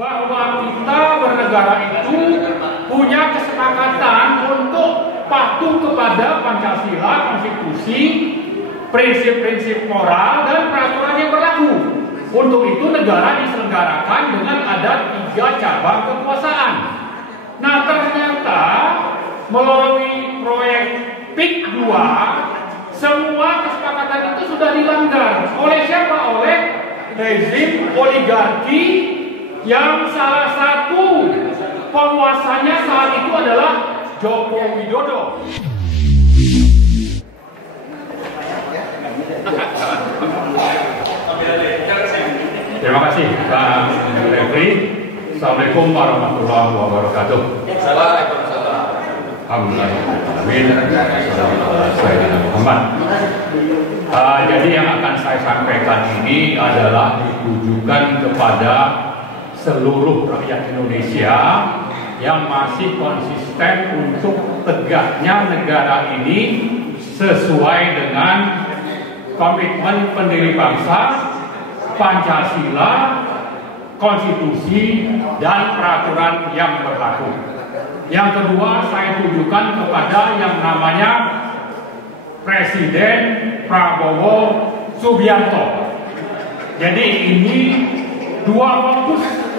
bahwa kita bernegara itu punya kesepakatan untuk patuh kepada Pancasila, konstitusi, prinsip-prinsip moral, dan peraturan yang berlaku. Untuk itu negara diselenggarakan dengan ada 3 cabang kekuasaan. Nah, ternyata melalui proyek PIK 2, semua kesepakatan itu sudah dilanggar. Oleh siapa? Oleh rezim oligarki yang salah satu penguasanya saat itu adalah Joko Widodo. Terima kasih Pak Refri. Assalamualaikum warahmatullahi wabarakatuh. Alhamdulillah. Muhammad. Jadi yang akan saya sampaikan ini adalah ditujukan kepada seluruh rakyat Indonesia yang masih konsisten untuk tegaknya negara ini sesuai dengan komitmen pendiri bangsa, Pancasila, konstitusi, dan peraturan yang berlaku. Yang kedua, saya tujukan kepada yang namanya Presiden Prabowo Subianto. Jadi ini 2 fokus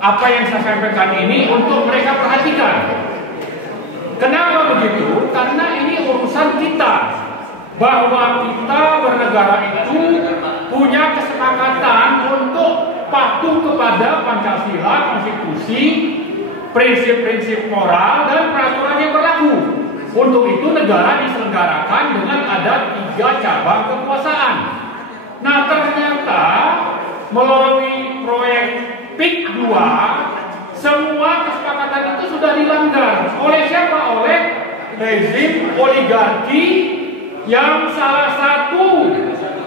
apa yang saya sampaikan ini untuk mereka perhatikan. Kenapa begitu? Karena ini urusan kita, bahwa kita bernegara itu punya kesepakatan untuk patuh kepada Pancasila, konstitusi, prinsip-prinsip moral, dan peraturan yang berlaku. Untuk itu negara diselenggarakan dengan ada 3 cabang kekuasaan. Nah, ternyata melalui proyek PIK 2, semua kesepakatan itu sudah dilanggar. Oleh siapa? Oleh rezim oligarki yang salah satu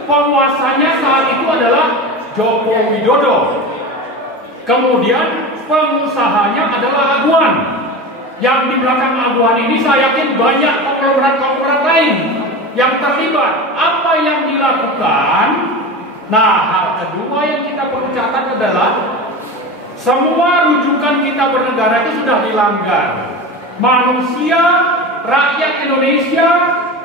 penguasanya saat itu adalah Joko Widodo. Kemudian pengusahanya adalah Aguan. Yang di belakang Aguan ini saya yakin banyak konglomerat-konglomerat lain yang terlibat. Apa yang dilakukan? Nah, hal kedua yang kita perlu catat adalah semua rujukan kita bernegara itu sudah dilanggar. Manusia, rakyat Indonesia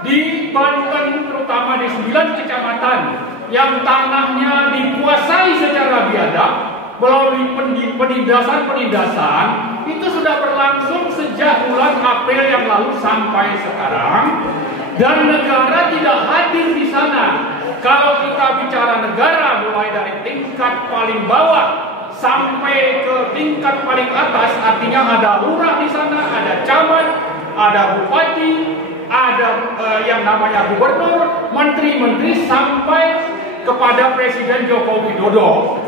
di Banten, terutama di 9 kecamatan yang tanahnya dikuasai secara biadab melalui penindasan-penindasan, itu sudah berlangsung sejak bulan April yang lalu sampai sekarang, dan negara tidak hadir di sana. Kalau kita bicara negara, mulai dari tingkat paling bawah sampai ke tingkat paling atas, artinya ada lurah di sana, ada camat, ada bupati, ada yang namanya gubernur, menteri-menteri, sampai kepada Presiden Joko Widodo.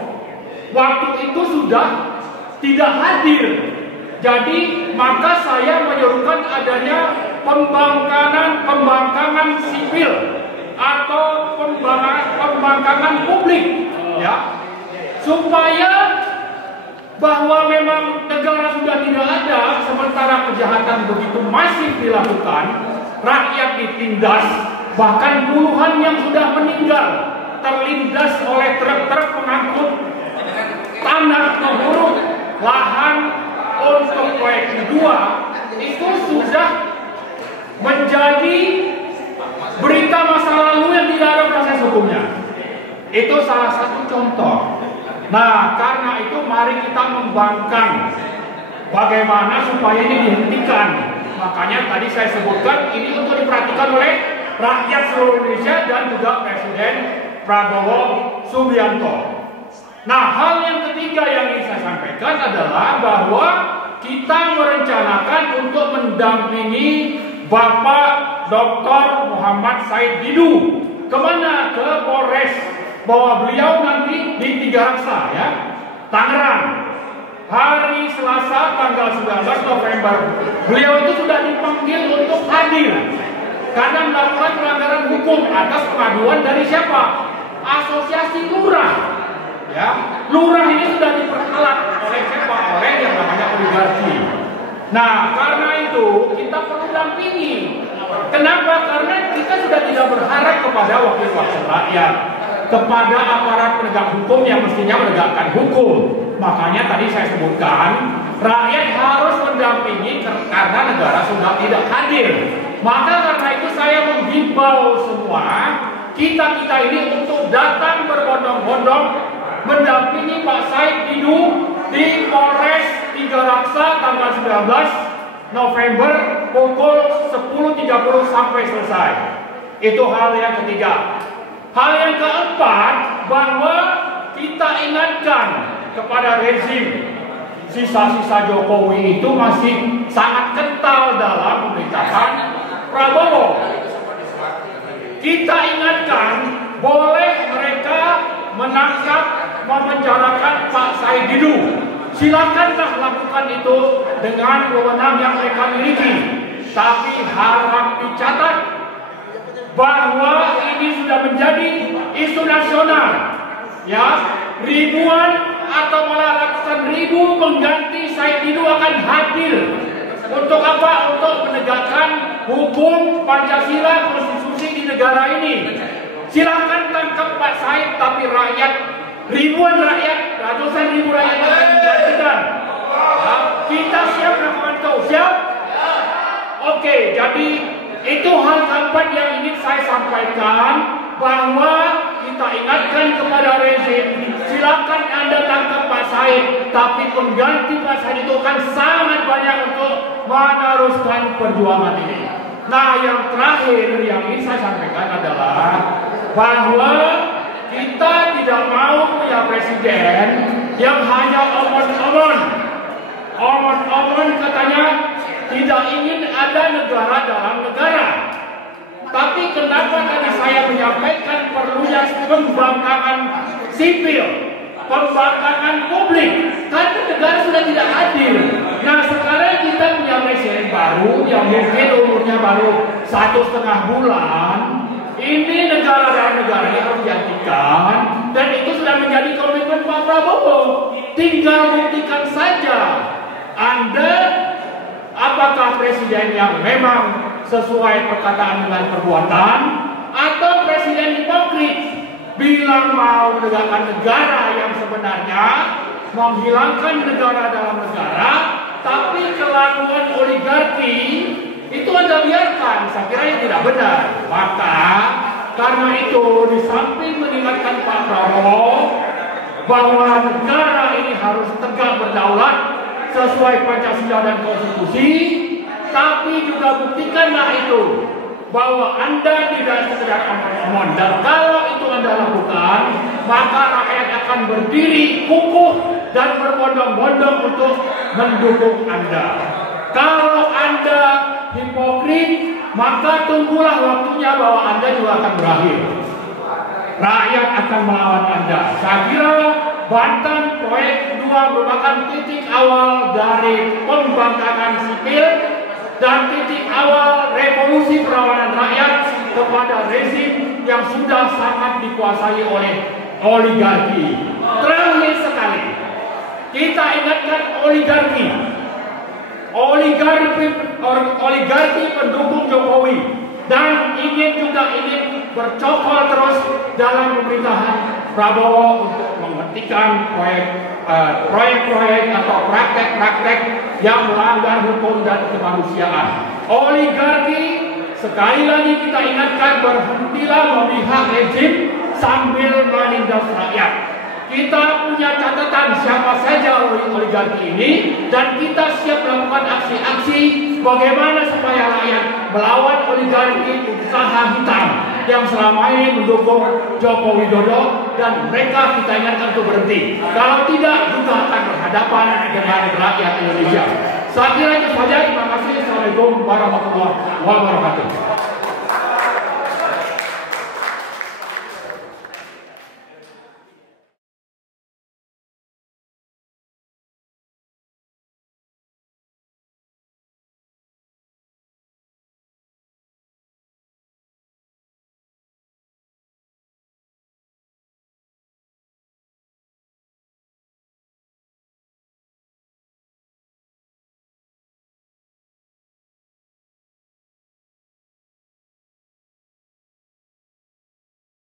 Waktu itu sudah tidak hadir. Jadi maka saya menyerukan adanya pembangkangan sipil atau pembangkangan publik, ya, supaya bahwa memang negara sudah tidak ada, sementara kejahatan begitu masif dilakukan, rakyat ditindas, bahkan puluhan yang sudah meninggal terlindas oleh truk-truk pengangkut tanah penguruk lahan untuk proyek kedua. Itu sudah menjadi berita masa lalu yang tidak ada proses hukumnya. Itu salah satu contoh. Nah, karena itu mari kita membangkang bagaimana supaya ini dihentikan. Makanya tadi saya sebutkan ini untuk diperhatikan oleh rakyat seluruh Indonesia dan juga Presiden Prabowo Subianto. Nah, hal yang ketiga yang ingin saya sampaikan adalah bahwa kita merencanakan untuk mendampingi Bapak Dr. Muhammad Said Didu. Kemana? Ke Polres, bahwa beliau nanti di Tiga Raksa, ya, Tangerang. Hari Selasa tanggal 19 November beliau itu sudah dipanggil untuk hadir karena melakukan pelanggaran hukum atas pengaduan dari siapa? Asosiasi lurah. Ya, lurah ini sudah diperalat oleh siapa? Oleh yang namanya oligarki. Nah, karena itu kita perlu dampingi. Kenapa? Karena kita sudah tidak berharap kepada wakil-wakil rakyat, kepada aparat penegak hukum yang mestinya menegakkan hukum. Makanya tadi saya sebutkan, rakyat harus mendampingi karena negara sudah tidak hadir. Maka karena itu saya menghimbau semua kita ini untuk datang berbondong-bondong mendampingi Pak Said Didu di Polres Tiga Raksa tanggal 19 November pukul 10.30 sampai selesai. Itu hal yang ketiga. Hal yang keempat, bahwa kita ingatkan kepada rezim, sisa-sisa Jokowi itu masih sangat kental dalam pemerintahan Prabowo. Kita ingatkan, boleh mereka menangkap, memenjarakan Pak Said Didu. Silakanlah lakukan itu dengan wewenang yang mereka miliki. Tapi harap dicatat bahwa ini sudah menjadi isu nasional. Ya, ribuan atau malah ratusan ribu pengganti Said Didu akan hadir. Untuk apa? Untuk menegakkan hukum Pancasila, konstitusi di negara ini. Silahkan tangkap Pak Said, tapi rakyat, ribuan rakyat, ratusan ribu rakyat akan digantikan. Ya, kita siap melakukan itu, siap? Oke, jadi itu hal keempat yang ingin saya sampaikan, bahwa kita ingatkan kepada rezim, silakan Anda tangkap Pak Said, tapi pengganti Pak Said itu akan sangat banyak untuk meneruskan perjuangan ini. Nah, yang terakhir yang ingin saya sampaikan adalah bahwa kita tidak mau punya presiden yang hanya omong-omong. Omong-omong katanya tidak ingin ada negara dalam negara. Tapi kenapa tadi saya menyampaikan perlunya pembangkangan sipil, pembangkangan publik? Karena negara sudah tidak hadir. Nah, sekarang kita punya presiden baru yang mungkin umurnya baru 1,5 bulan. Ini negara dalam negara yang harus digantikan, dan itu sudah menjadi komitmen Pak Prabowo. Tinggal buktikan saja Anda apakah presiden yang memang sesuai perkataan dengan perbuatan, atau presiden hipokrit bilang mau menegakkan negara yang sebenarnya menghilangkan negara dalam negara, tapi kelakuan oligarki itu Anda biarkan. Saya kira ini tidak benar. Maka karena itu, di samping mengingatkan Pak Prabowo bahwa negara ini harus tegak berdaulat sesuai Pancasila dan konstitusi, tapi juga buktikanlah itu bahwa Anda tidak sekedar omong-omong. Dan kalau itu Anda lakukan, maka rakyat akan berdiri kukuh dan berbondong-bondong untuk mendukung Anda. Kalau Anda hipokrit, maka tunggulah waktunya bahwa Anda juga akan berakhir. Rakyat akan melawan Anda. Saya kira Banten proyek kedua merupakan titik awal dari pembangkangan sipil dan titik awal revolusi perlawanan rakyat kepada rezim yang sudah sangat dikuasai oleh oligarki. Terakhir sekali, kita ingatkan oligarki. Oligarki pendukung Jokowi dan ingin bercokol terus dalam pemerintahan Prabowo untuk menghentikan proyek-proyek atau praktek-praktek yang melanggar hukum dan kemanusiaan. Oligarki, sekali lagi kita ingatkan, berhentilah memihak rezim sambil menindas rakyat. Kita punya catatan siapa saja oligarki ini, dan kita siap melakukan aksi-aksi bagaimana supaya rakyat melawan oligarki usaha hitam yang selama ini mendukung Joko Widodo, dan mereka kita ingatkan untuk berhenti. Kalau tidak, juga akan berhadapan dengan rakyat Indonesia. Saya kira itu saja. Terima kasih. Assalamualaikum warahmatullahi wabarakatuh.